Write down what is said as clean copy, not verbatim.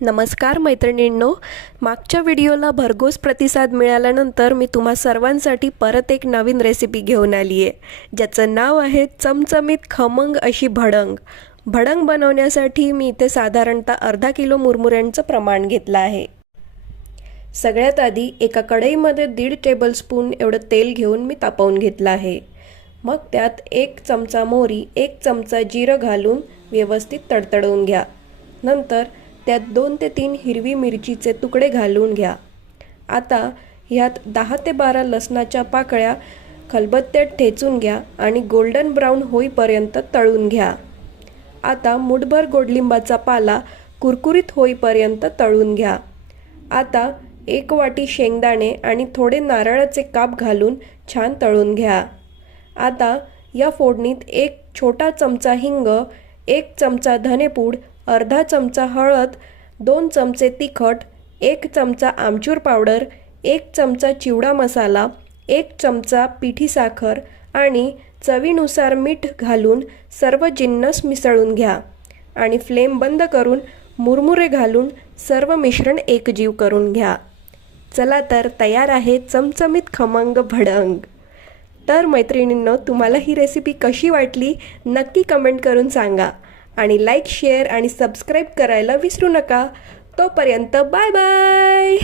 नमस्कार मैत्रिणींनो, मागच्या व्हिडिओला भरघोस प्रतिसाद मिळाल्यानंतर मी तुम्हा सर्वांसाठी परत एक नवीन रेसिपी घेऊन आली आहे, ज्याचं नाव आहे चमचमीत खमंग अशी भडंग. भडंग बनवण्यासाठी मी इथे साधारणतः अर्धा किलो मुरमुऱ्यांचं प्रमाण घेतलं आहे. सगळ्यात आधी एका कढईमध्ये 1.5 टेबलस्पून एवढं तेल घेऊन मी तापवून घेतलं आहे. मग त्यात 1 चमचा मोहरी, 1 चमचा जिरं घालून व्यवस्थित तडतडवून घ्या. नंतर त्यात 2 ते 3 हिरवी मिरचीचे तुकडे घालून घ्या. आता ह्यात 10 ते 12 लसणाच्या पाकळ्या खलबत्त्यात ठेचून घ्या आणि गोल्डन ब्राऊन होईपर्यंत तळून घ्या. आता मुठभर गोडलिंबाचा पाला कुरकुरीत होईपर्यंत तळून घ्या. आता 1 वाटी शेंगदाणे आणि थोडे नारळाचे काप घालून छान तळून घ्या. आता या फोडणीत 1 छोटा चमचा हिंग, 1 चमचा धनेपूड, अर्धा चमचा हळद, 2 चमचे तिखट, 1 चमचा आमचूर पावडर, 1 चमचा चिवडा मसाला, 1 चमचा पिठी साखर आणि चवीनुसार मीठ घालून सर्व जिन्नस मिसळून घ्या आणि फ्लेम बंद करून मुरमुरे घालून सर्व मिश्रण एकजीव करून घ्या. चला तर तयार आहे चमचमीत खमंग भडंग. तर मैत्रिणींनो, तुम्हाला ही रेसिपी कशी वाटली नक्की कमेंट करून सांगा आणि लाईक, शेअर आणि सबस्क्राईब करायला विसरू नका. तोपर्यंत बाय बाय.